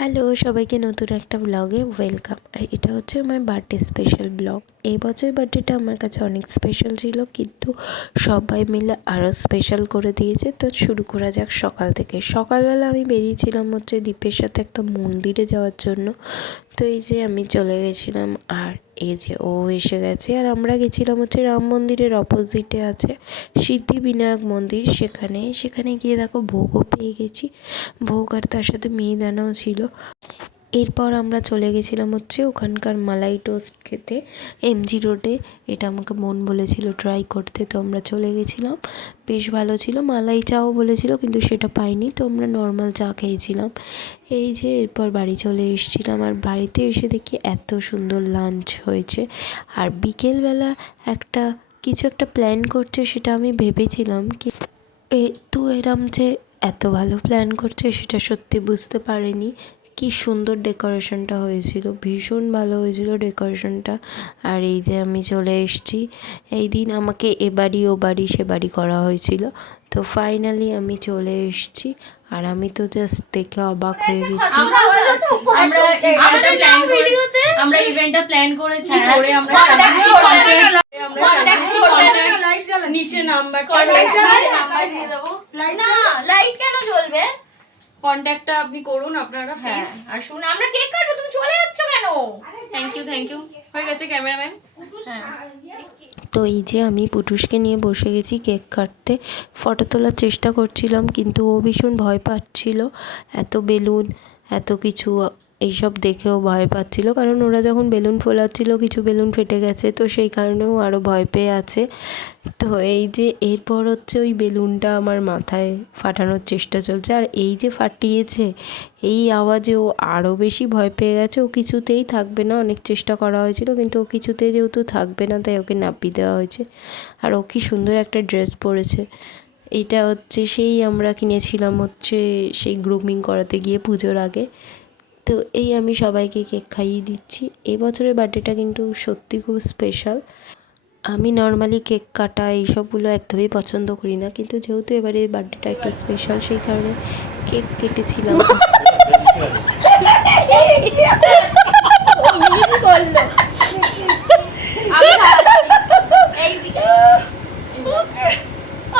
Hello সবাইকে নতুন একটা ব্লগে ওয়েলকাম। আর এটা হচ্ছে আমার বার্থডে স্পেশাল ব্লগ। এই বছর বার্থডেটা আমার কাছে অনেক স্পেশাল ছিল, কিন্তু সবাই মিলে আরও স্পেশাল করে দিয়েছে। তো শুরু করা যাক সকাল থেকে। সকালবেলা আমি বেরিয়েছিলাম হচ্ছে দীপের সাথে একটা মন্দিরে যাওয়ার জন্য। তো এই যে আমি চলে গেছিলাম, আর এই যে ও এসে গেছে। আর আমরা গেছিলাম হচ্ছে রাম মন্দিরের অপোজিটে আছে সিদ্ধিবিনায়ক মন্দির, সেখানে গিয়ে দেখো ভোগও পেয়ে গেছি। ভোগ আর তার সাথে মিহিদানাও ছিল। এরপর আমরা চলে গেছিলাম হচ্ছে ওখানকার মালাই টোস্ট খেতে এমজি রোডে। এটা আমাকে মন বলেছিল ট্রাই করতে, তো আমরা চলে গেছিলাম। বেশ ভালো ছিল। মালাই চাও বলেছিল, কিন্তু সেটা পাইনি, তো আমরা নর্মাল চা খেয়েছিলাম। এই যে এরপর বাড়ি চলে এসেছিলাম, আর বাড়িতে এসে দেখি এত সুন্দর লাঞ্চ হয়েছে। আর বিকেলবেলা কিছু একটা প্ল্যান করছে, সেটা আমি ভেবেছিলাম তো এরম যে এত ভালো প্ল্যান করছে সেটা সত্যি বুঝতে পারিনি। কি সুন্দর ডেকোরেশনটা হয়েছিল, ভীষণ ভালো হয়েছিল ডেকোরেশনটা। আর এই যে আমি চলে এসেছি। এই দিন আমাকে এ বাড়ি ও বাড়ি সে বাড়ি করা হয়েছিল। তো ফাইনালি আমি চলে এসেছি, আর আমি তো জাস্ট দেখে অবাক হয়ে গেছি। আমরা ইভেন্টটা প্ল্যান করেছি, করে আমরা নিচে নাম্বার দিয়ে দেবো। না লাইট কেন জ্বলবে? কন্ট্যাক্টটা আপনি করুন আপনারা, হ্যাঁ প্লিজ। আসুন, আমরা কেক কাটবো, তুমি চলে যাচ্ছ কেন? থ্যাংক ইউ হয়ে গেছে ক্যামেরাম্যান। হ্যাঁ, তো এই যে আমি পুটুসকে নিয়ে বসে গেছি কেক কাটতে। ফটো তোলার চেষ্টা করছিলাম, কিন্তু ও ভীষণ ভয় পাচ্ছিল। এত বেলুন, এত কিছু এইসব দেখেও ভয় পাচ্ছিল, কারণ ওরা যখন বেলুন ফোলাচ্ছিল কিছু বেলুন ফেটে গেছে, তো সেই কারণেও আরও ভয় পেয়ে আছে। তো এই যে এরপর হচ্ছে ওই বেলুনটা আমার মাথায় ফাটানোর চেষ্টা চলছে, আর এই যে ফাটিয়েছে, এই আওয়াজে ও আরও বেশি ভয় পেয়ে গেছে। ও কিছুতেই থাকবে না, অনেক চেষ্টা করা হয়েছিল, কিন্তু ও কিছুতেই যেহেতু থাকবে না, তাই ওকে নাপিয়ে দেওয়া হয়েছে। আর ও কি সুন্দর একটা ড্রেস পরেছে। এটা হচ্ছে সেই আমরা কিনেছিলাম হচ্ছে সেই গ্রুমিং করাতে গিয়ে পুজোর আগে। তো এই আমি সবাইকে কেক খাইয়ে দিচ্ছি। এবছরের বার্থডেটা কিন্তু সত্যি খুব স্পেশাল। আমি নর্মালি কেক কাটা এইসবগুলো একদমই পছন্দ করি না, কিন্তু যেহেতু এবারে বার্থডেটা একটু স্পেশাল, সেই কারণে কেক কেটেছিলাম।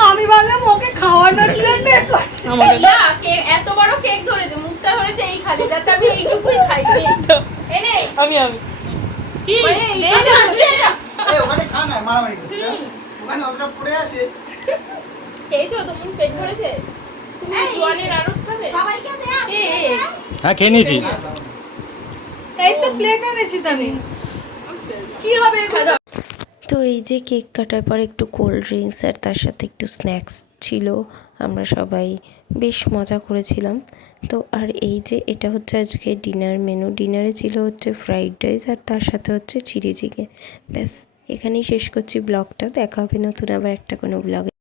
আমি ভাবলাম ওকে খাওয়ানোর জন্য এত বড় কেক ধরেছে, মুখটা ধরেছে এই খালি, যাতে আমি এইটুকুই খাই। এনে আমি কি ওখানে খা না, মারামারি করছে। ওখানে অতটা পড়ে আছে। খেয়েছো? তুমি পেট ভরেছে? তুমি জোয়ানের আরো খাবে? সবাইকে দে। হ্যাঁ খেয়ে নিয়েছি। এই তো প্লেট এনেছি তো আমি। কি হবে এগুলো? তো এই যে কেক কাটার পর একটু কোল্ড ড্রিঙ্কস আর তার সাথে একটু স্ন্যাক্স ছিল। আমরা সবাই বেশ মজা করেছিলাম। তো আর এই যে এটা হচ্ছে আজকে ডিনার মেনু। ডিনারে ছিল হচ্ছে ফ্রাইড রাইস, আর তার সাথে হচ্ছে চিলি চিকেন। ব্যাস, এখানেই শেষ করছি ব্লগটা। দেখা হবে নতুন আবার একটা কোনো ব্লগে।